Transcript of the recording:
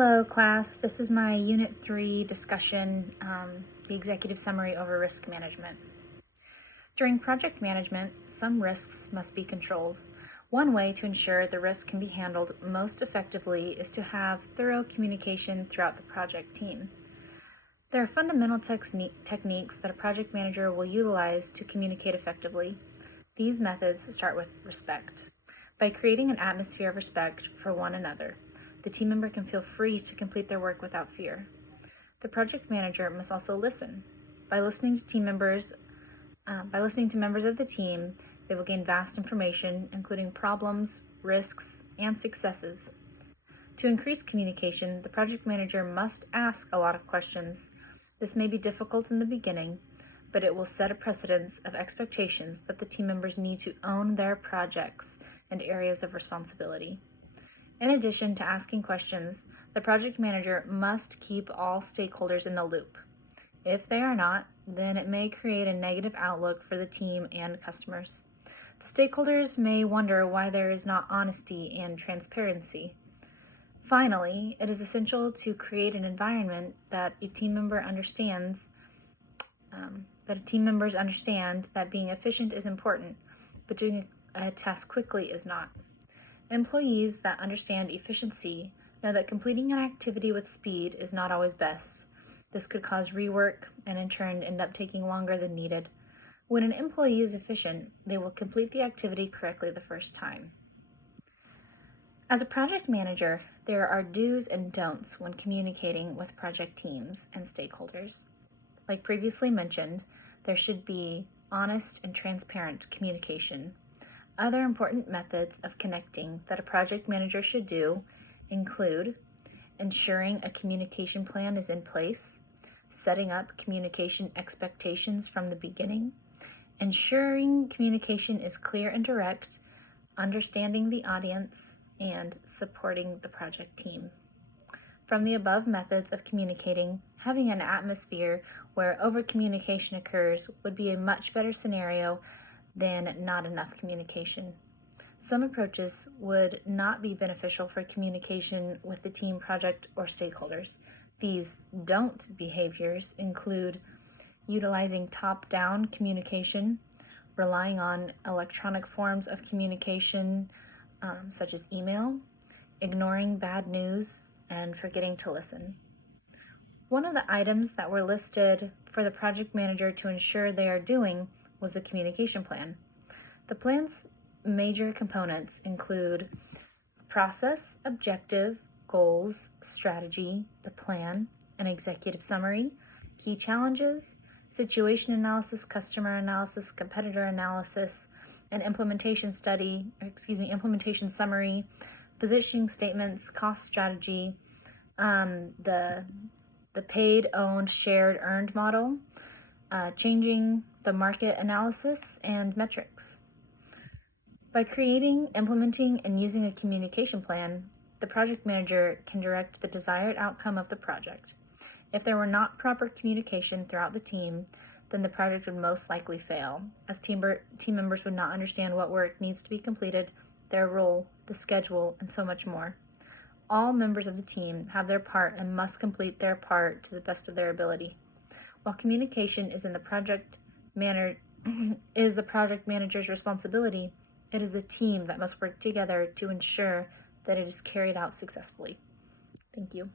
Hello class, this is my Unit 3 discussion, the executive summary over risk management. During project management, some risks must be controlled. One way to ensure the risk can be handled most effectively is to have thorough communication throughout the project team. There are fundamental techniques that a project manager will utilize to communicate effectively. These methods start with respect. By creating an atmosphere of respect for one another, the team member can feel free to complete their work without fear. The project manager must also listen. By listening to members of the team, they will gain vast information, including problems, risks, and successes. To increase communication, the project manager must ask a lot of questions. This may be difficult in the beginning, but it will set a precedence of expectations that the team members need to own their projects and areas of responsibility. In addition to asking questions, the project manager must keep all stakeholders in the loop. If they are not, then it may create a negative outlook for the team and customers. The stakeholders may wonder why there is not honesty and transparency. Finally, it is essential to create an environment that team members understand that being efficient is important, but doing a task quickly is not. Employees that understand efficiency know that completing an activity with speed is not always best. This could cause rework and in turn end up taking longer than needed. When an employee is efficient, they will complete the activity correctly the first time. As a project manager, there are do's and don'ts when communicating with project teams and stakeholders. Like previously mentioned, there should be honest and transparent communication. Other important methods of connecting that a project manager should do include ensuring a communication plan is in place, setting up communication expectations from the beginning, ensuring communication is clear and direct, understanding the audience, and supporting the project team. From the above methods of communicating, having an atmosphere where over-communication occurs would be a much better scenario than not enough communication. Some approaches would not be beneficial for communication with the team, project, or stakeholders. These don't behaviors include utilizing top-down communication, relying on electronic forms of communication such as email, ignoring bad news, and forgetting to listen. One of the items that were listed for the project manager to ensure they are doing was the communication plan. The plan's major components include process, objective, goals, strategy, the plan, an executive summary, key challenges, situation analysis, customer analysis, competitor analysis, an implementation summary, positioning statements, cost strategy, the paid, owned, shared, earned model, changing the market analysis, and metrics. By creating, implementing, and using a communication plan, the project manager can direct the desired outcome of the project. If there were not proper communication throughout the team, then the project would most likely fail, as team members would not understand what work needs to be completed, their role, the schedule, and so much more. All members of the team have their part and must complete their part to the best of their ability. While communication is the project manager's responsibility, it is the team that must work together to ensure that it is carried out successfully. Thank you.